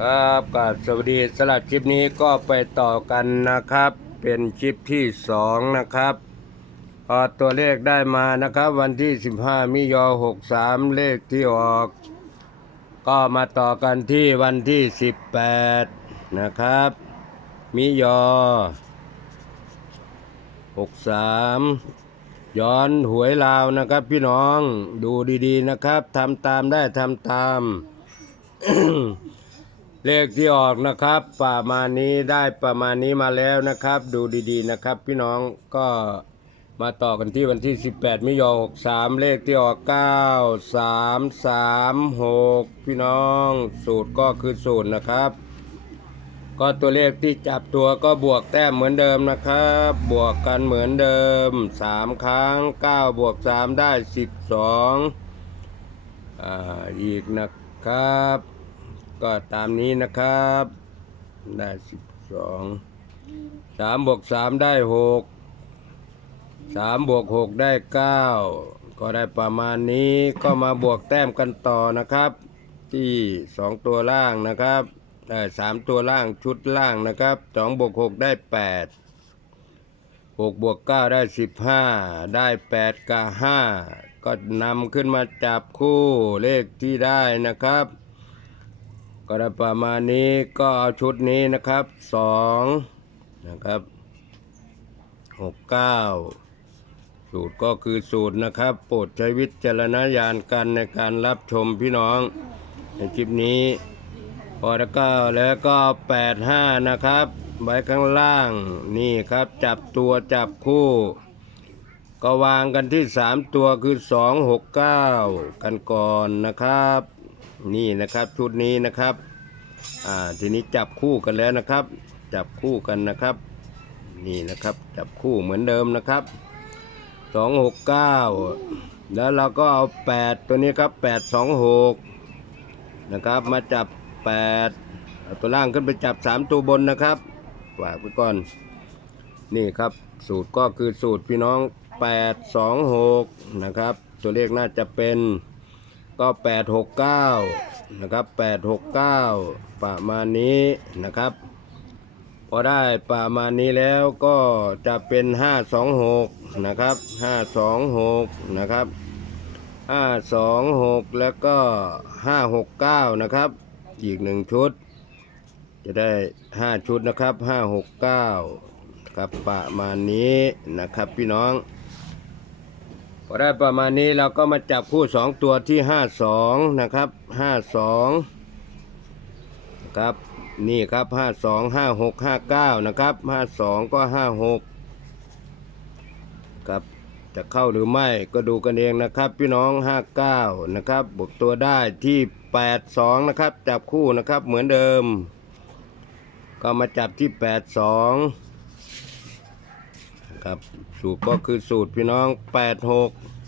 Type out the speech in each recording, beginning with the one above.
ครับก็สวัสดีสำหรับคลิปนี้ก็ไปต่อกันนะครับ เป็นคลิปที่สองนะครับพอตัวเลขได้มานะครับ วันที่ 15 มิยอ63 เลขที่ออก ก็มาต่อกันที่วันที่ 18 นะครับ มิยอ 63 ย้อนหวยลาวนะครับ พี่น้องดูดีๆนะครับทำตามได้ทำตาม เลขที่ออกนะครับประมาณนี้ได้ประมาณนี้มาแล้วนะครับ ดูดีๆนะครับ พี่น้องก็มาต่อกันที่วันที่ 18 มิยอ63 เลขที่ออก 9 3 3 6 พี่น้อง สูตรก็คือสูตรนะครับ ก็ตัวเลขที่จับตัวก็บวกแต้มเหมือนเดิมนะครับ บวกกันเหมือนเดิม 3 ครั้ง 9 บวก 3 ได้ 12 อ่า อีกนะครับ ก็ตามนี้นะครับ ได้12 3บวก3ได้6 3บวก6ได้9ก็ได้ประมาณนี้ก็มาบวกแต้มกันต่อนะครับ ที่2ตัวล่างนะครับได้สามตัวล่างชุดล่างนะครับ2บวก6ได้8 6บวก9ได้15ได้8กับ5ก็นำขึ้นมาจับคู่เลขที่ได้นะครับ ก็ได้ประมาณนี้ก็เอาชุดนี้นะครับสองนะครับหกเก้าสูตรก็คือสูตรนะครับ โปรดใช้วิจารณญาณกันในการรับชมพี่น้องในคลิปนี้ พอแล้วก็แล้วก็แปดห้านะครับไว้ข้างล่างนี่ครับ จับตัวจับคู่ ก็วางกันที่สามตัวคือสองหกเก้ากันก่อนนะครับ นี่นะครับชุดนี้นะครับอ่าทีนี้จับคู่กันแล้วนะครับ จับคู่กันนะครับ นี่นะครับจับคู่เหมือนเดิมนะครับสองหกเก้าแล้วเราก็เอาแปดตัวนี้ครับแปดสองหกนะครับมาจับแปดตัวล่างขึ้นไปจับสามตัวบนนะครับฝากไว้ก่อนนี่ครับสูตรก็คือสูตรพี่น้องแปดสองหกนะครับ ตัวเลขน่าจะเป็น ก็ 869 นะครับ 869 ประมาณนี้นะครับ พอได้ประมาณนี้แล้วก็จะเป็น 526 นะครับ 526 นะครับ 526 แล้วก็ 569 นะครับ อีกหนึ่งชุด จะได้ 5 ชุดนะครับ 569 ครับประมาณนี้นะครับพี่น้อง พอได้ประมาณนี้เราก็มาจับคู่สองตัวที่ห้าสองนะครับห้าสองครับนี่ครับห้าสองห้าหกห้าเก้านะครับห้าสองก็ห้าหกครับจะเข้าหรือไม่ก็ดูกันเองนะครับพี่น้องห้าเก้านะครับบวกตัวได้ที่แปดสองนะครับ จับคู่นะครับเหมือนเดิม ก็มาจับที่แปดสองครับ สูตรก็คือสูตรพี่น้อง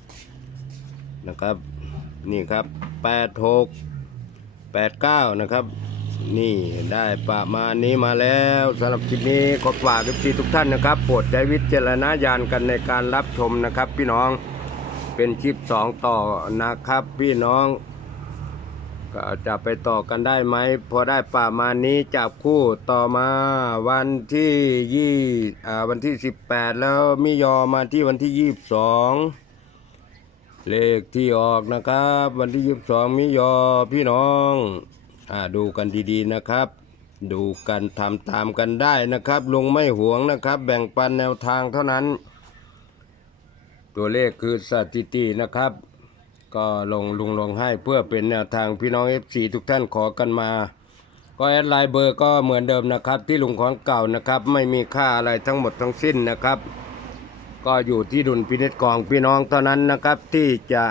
86 นะครับ นี่ครับ 86 89 นะครับ นี่ได้ประมาณนี้มาแล้วสำหรับคลิปนี้ขอฝากทุกทีทุกท่านนะครับโปรดใช้วิจารณญาณกันในการรับชมนะครับ พี่น้องเป็นคลิป 2 ต่อนะครับ พี่น้อง ก็จะไปต่อกันได้ไหมพอได้ประมาณนี้จับคู่ต่อมาวันที่ยี่อ่าวันที่สิบแปดแล้วมิยอมาที่วันที่ยี่สิบสองเลขที่ออกนะครับ วันที่ยี่สิบสองมิยอพี่น้องอ่าดูกันดีๆนะครับ ดูกันทำตามกันได้นะครับ ลงไม่หวงนะครับ แบ่งปันแนวทางเท่านั้น ตัวเลขคือสถิตินะครับ ก็ลงลุงลงให้เพื่อเป็นแนวทางพี่น้อง FC ทุกท่านขอกันมา ก็แอดไลน์เบอร์ก็เหมือนเดิมนะครับ ที่ลุงของเก่านะครับ ไม่มีค่าอะไรทั้งหมดทั้งสิ้นนะครับ ก็อยู่ที่ดุลพินิจของพี่น้องเท่านั้นนะครับ ที่จะ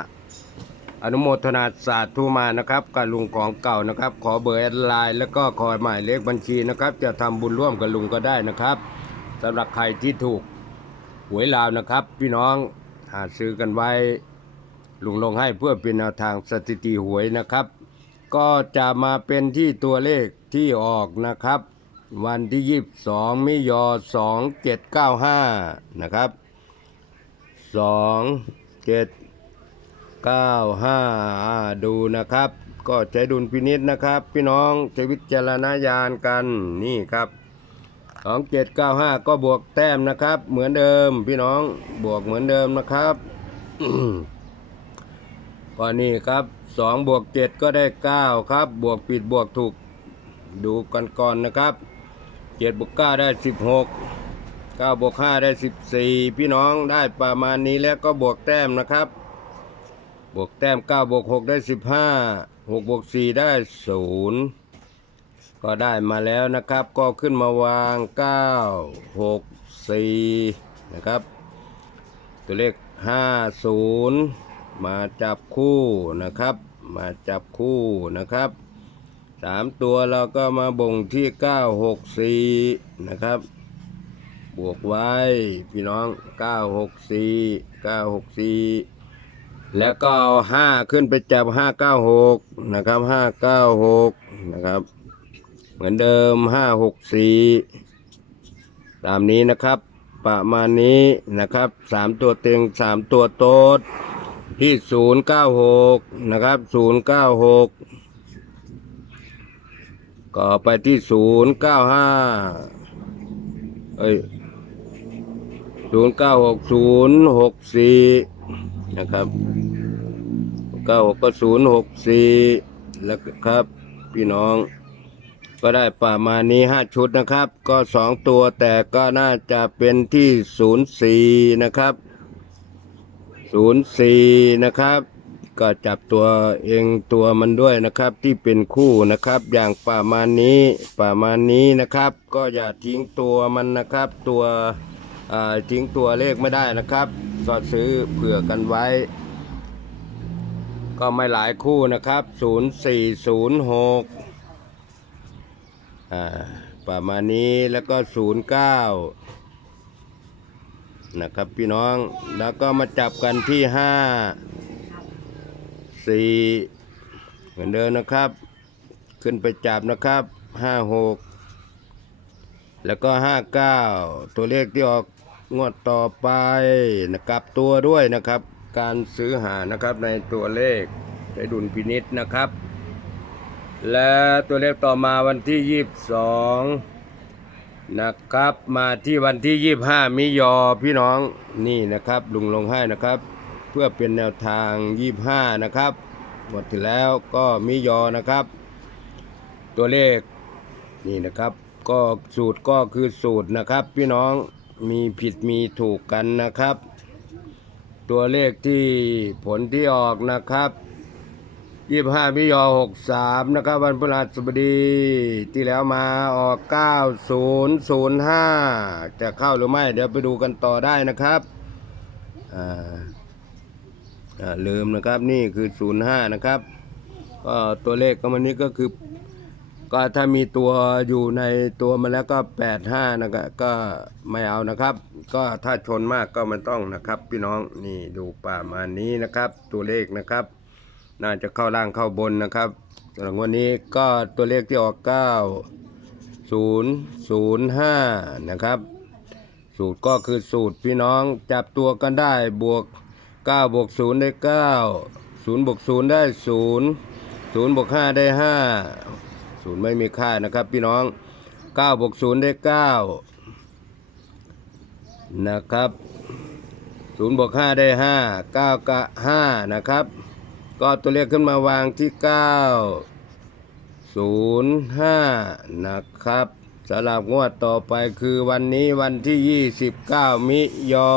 อนุโมทนาสาธุมานะครับกับลุงของเก่านะครับ ขอเบอร์แอดไลน์แล้วก็ขอหมายเลขบัญชีนะครับ จะทำบุญร่วมกับลุงก็ได้นะครับสำหรับใครที่ถูกหวยลาวนะครับ พี่น้องหาซื้อกันไว้ ลุงลงให้เพื่อเป็นแนวทางสถิติหวยนะครับ ก็จะมาเป็นที่ตัวเลขที่ออกนะครับ วันที่ 22มิยอ2795 นะครับ 2795 ดูนะครับ ก็ใช้ดุลพินิษนะครับ พี่น้องใช้วิจารณญาณกันนี่ครับสองเจ็ดเก้าห้าก็บวกแต้มนะครับ เหมือนเดิมพี่น้องบวกเหมือนเดิมนะครับ ก็นี่ครับสองบวกเจ็ดก็ได้เก้าครับ บวกผิดบวกถูกดูกันก่อนนะครับเจ็ดบวกเก้าได้สิบหกเก้าบวกห้าได้สิบสี่พี่น้องได้ประมาณนี้แล้วก็บวกแต้มนะครับ บวกแต้มเก้าบวกหกได้สิบห้าหกบวกสี่ได้ศูนย์ก็ได้มาแล้วนะครับ ก็ขึ้นมาวางเก้าหกสี่นะครับ ตัวเลขห้าศูนย์ มาจับคู่นะครับ มาจับคู่นะครับสามตัวเราก็มาบ่งที่เก้าหกสี่นะครับ บวกไว้พี่น้องเก้าหกสี่เก้าหกสี่แล้วก็เอาห้าขึ้นไปจับห้าเก้าหกนะครับห้าเก้าหกนะครับ เหมือนเดิมห้าหกสี่ตามนี้นะครับ ประมาณนี้นะครับสามตัวเต็งสามตัวโต๊ด ที่ศูนย์เก้าหกนะครับศูนย์เก้าหกก็ไปที่ศูนย์เก้าห้าเอ้ยศูนย์เก้าหกศูนย์หกสี่นะครับเก้าหกก็ศูนย์หกสี่แล้วครับ พี่น้องก็ได้ประมาณนี้ห้าชุดนะครับ ก็สองตัวแต่ก็น่าจะเป็นที่ศูนย์สี่นะครับ ศูนย์สี่นะครับ ก็จับตัวเองตัวมันด้วยนะครับ ที่เป็นคู่นะครับ อย่างประมาณนี้ประมาณนี้นะครับ ก็อย่าทิ้งตัวมันนะครับ ตัวทิ้งตัวเลขไม่ได้นะครับก็ซื้อเผื่อกันไว้ ก็ไม่หลายคู่นะครับศูนย์สี่ศูนย์หกประมาณนี้แล้วก็ศูนย์เก้า นะครับพี่น้องแล้วก็มาจับกันที่ห้าสี่เหมือนเดิมนะครับ ขึ้นไปจับนะครับห้าหกแล้วก็ห้าเก้าตัวเลขที่ออกงวดต่อไปนะครับตัวด้วยนะครับ การซื้อหานะครับในตัวเลขในดุลพินิษนะครับ และตัวเลขต่อมาวันที่22 นะครับมาที่วันที่ 25 มิยอพี่น้องนี่นะครับ ลุงลงให้นะครับ เพื่อเป็นแนวทาง 25 นะครับหมดที่แล้วก็มิยอนะครับ ตัวเลขนี่นะครับ ก็สูตรก็คือสูตรนะครับ พี่น้องมีผิดมีถูกกันนะครับ ตัวเลขที่ผลที่ออกนะครับ ยี่ห้ามิยอหกสามนะครับวันพฤหัสบดีที่แล้วมาออกเก้าศูนย์ศูนย์ห้าจะเข้าหรือไม่ เดี๋ยวไปดูกันต่อได้นะครับอ่าอ่าลืมนะครับนี่คือศูนย์ห้านะครับก็ตัวเลขก็มันนี้ก็คือ ก็ถ้ามีตัวอยู่ในตัวมันแล้วก็แปดห้านะครับก็ไม่เอานะครับ ก็ถ้าชนมากก็มันต้องนะครับ พี่น้องนี่ดูประมาณนี้นะครับ ตัวเลขนะครับ น่าจะเข้าล่างเข้าบนนะครับสำหรับวันนี้ก็ตัวเลขที่ออก9 0 0 5นะครับ สูตรก็คือสูตรพี่น้องจับตัวกันได้บวก9บวก0ได้9 0บวก0ได้0 0บวก5ได้5 0ไม่มีค่านะครับพี่น้อง9บวก0ได้9นะครับ0บวก5ได้5 9กับ5นะครับ ก็ตัวเลขขึ้นมาวางที่ 9 0 5 นะครับสำหรับงวดต่อไปคือวันนี้วันที่ 29 มิยอ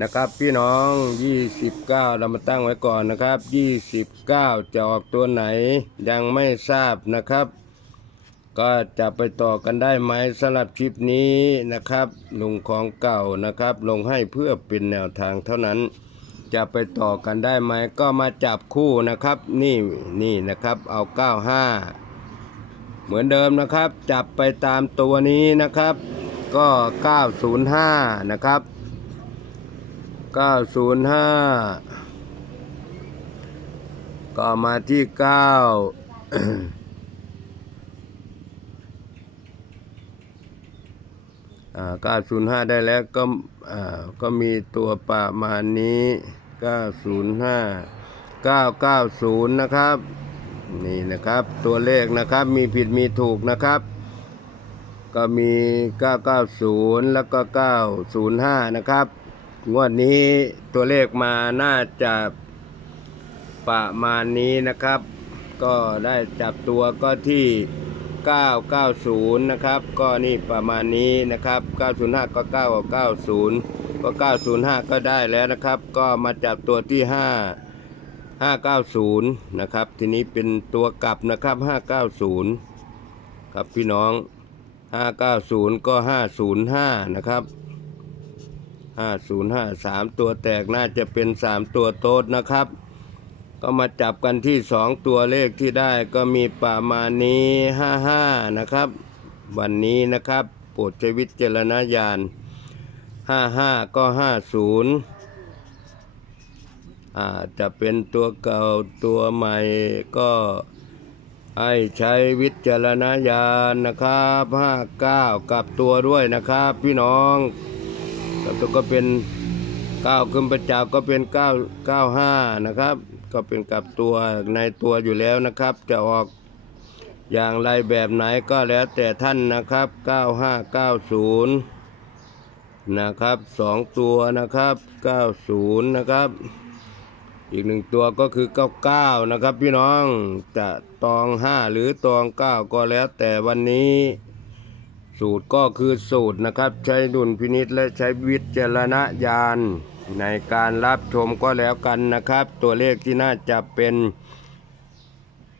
นะครับพี่น้อง 29 เรามาตั้งไว้ก่อนนะครับ 29 จะออกตัวไหนยังไม่ทราบนะครับ ก็จะไปต่อกันได้ไหมสำหรับคลิปนี้นะครับลุงของเก่านะครับ ลงให้เพื่อเป็นแนวทางเท่านั้น จะไปต่อกันได้ไหมก็มาจับคู่นะครับ นี่นี่นะครับเอา 95 เหมือนเดิมนะครับ จับไปตามตัวนี้นะครับ ก็ 905 นะครับ 905 ก็มาที่9อ่า905ได้แล้วก็ก็มีตัวประมาณนี้ 905 990 นะครับ นี่นะครับตัวเลขนะครับมีผิดมีถูกนะครับ ก็มี 990 แล้วก็ 905 นะครับ งวดนี้ตัวเลขมาน่าจะประมาณนี้นะครับ ก็ได้จับตัวก็ที่ 990 นะครับ ก็นี่ประมาณนี้นะครับ 905 ก็ 9 90 ก็ 905 ก็ได้แล้วนะครับ ก็มาจับตัวที่ 5 590 นะครับ ทีนี้เป็นตัวกลับนะครับ 590 ครับพี่น้อง 590 ก็ 505 นะครับ 505 3 ตัวแตกน่าจะเป็น 3 ตัวโต๊ดนะครับ ก็มาจับกันที่ 2 ตัวเลขที่ได้ก็มีประมาณนี้ 55 นะครับ วันนี้นะครับ โปรดใช้วิจารณญาณ 55ก็50อาจจะเป็นตัวเก่าตัวใหม่ก็ให้ใช้วิจารณญาณนะครับ59กับตัวด้วยนะครับ พี่น้องกับตัวก็เป็น9ขึ้นไปจากก็เป็น9 95นะครับ ก็เป็นกับตัวในตัวอยู่แล้วนะครับ จะออกอย่างไรแบบไหนก็แล้วแต่ท่านนะครับ 9590 นะครับสองตัวนะครับ90นะครับ อีกหนึ่งตัวก็คือ99นะครับ พี่น้องจะตอง5หรือตอง9ก็แล้ว แต่วันนี้สูตรก็คือสูตรนะครับ ใช้ดุลพินิษและใช้วิจารณญาณในการรับชมก็แล้วกันนะครับ ตัวเลขที่น่าจะเป็น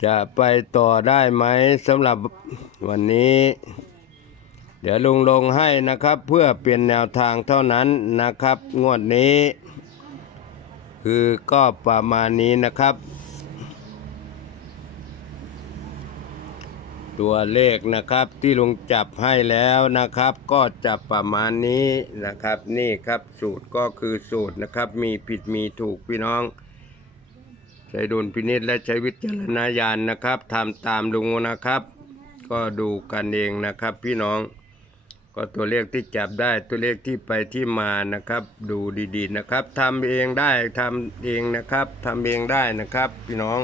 จะไปต่อได้ไหมสำหรับวันนี้ เดี๋ยวลุงลงให้นะครับ เพื่อเปลี่ยนแนวทางเท่านั้นนะครับ งวดนี้ คือก็ประมาณนี้นะครับ ตัวเลขนะครับที่ลุงจับให้แล้วนะครับ ก็จะประมาณนี้นะครับ นี่ครับสูตรก็คือสูตรนะครับ มีผิดมีถูกพี่น้องใช้ดุลพินิษและใช้วิจารณญาณนะครับทำตามลุงนะครับ ก็ดูกันเองนะครับพี่น้อง ก็ตัวเลขที่จับได้ตัวเลขที่ไปที่มานะครับ ดูดีๆนะครับทำเองได้ทำเองนะครับทำเองได้นะครับ พี่น้อง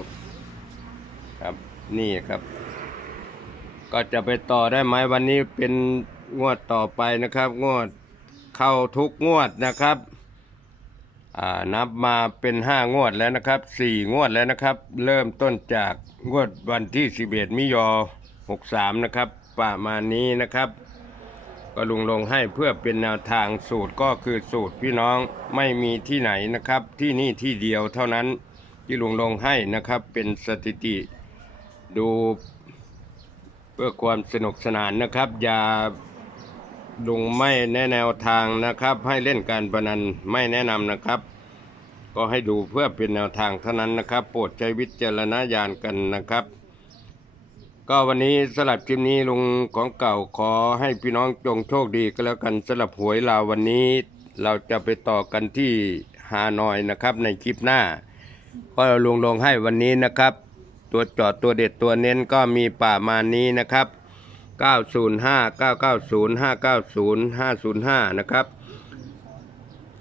ครับนี่ครับ ก็จะไปต่อได้ไหมวันนี้เป็นงวดต่อไปนะครับ งวดเข้าทุกงวดนะครับนับมาเป็นห้างวดแล้วนะครับสี่งวดแล้วนะครับ เริ่มต้นจากงวดวันที่สิบเอ็ดมิยอหกสามนะครับ ประมาณนี้นะครับ ก็ลุงลงให้เพื่อเป็นแนวทางสูตรก็คือสูตรพี่น้องไม่มีที่ไหนนะครับ ที่นี่ที่เดียวเท่านั้นที่ลุงลงให้นะครับเป็นสถิติ ดูเพื่อความสนุกสนานนะครับ อย่าลุงไม่แนะแนวทางนะครับ ให้เล่นการพนันไม่แนะนำนะครับ ก็ให้ดูเพื่อเป็นแนวทางเท่านั้นนะครับ โปรดใช้วิจารณญาณกันนะครับ ก็วันนี้สลับคลิปนี้ลุงของเก่าขอให้พี่น้องจงโชคดีก็แล้วกันสลับหวยลาววันนี้ เราจะไปต่อกันที่ฮานอยนะครับ ในคลิปหน้าเพราะเราลงลงให้วันนี้นะครับ ตัวจอดตัวเด็ดตัวเน้นก็มีป่ามานี้นะครับ 905 990 590 505 นะครับ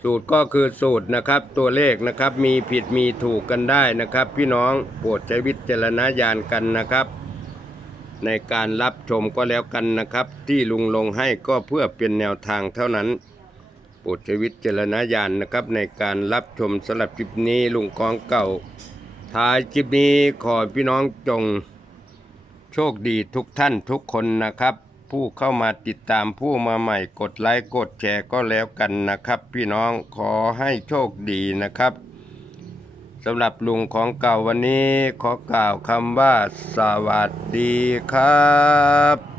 สูตรก็คือสูตรนะครับ ตัวเลขนะครับมีผิดมีถูกกันได้นะครับ พี่น้องโปรดใช้วิจารณญาณกันนะครับ ในการรับชมก็แล้วกันนะครับ ที่ลุงลงให้ก็เพื่อเป็นแนวทางเท่านั้นโปรดใช้วิจารณญาณนะครับ ในการรับชมสำหรับคลิปนี้ลุงกองเก่า ท้ายคลิปนี้ขอพี่น้องจงโชคดีทุกท่านทุกคนนะครับ ผู้เข้ามาติดตามผู้มาใหม่กดไลค์กดแชร์ก็แล้วกันนะครับ พี่น้องขอให้โชคดีนะครับ สำหรับลุงของเก่าวันนี้ขอกล่าวคำว่าสวัสดีครับ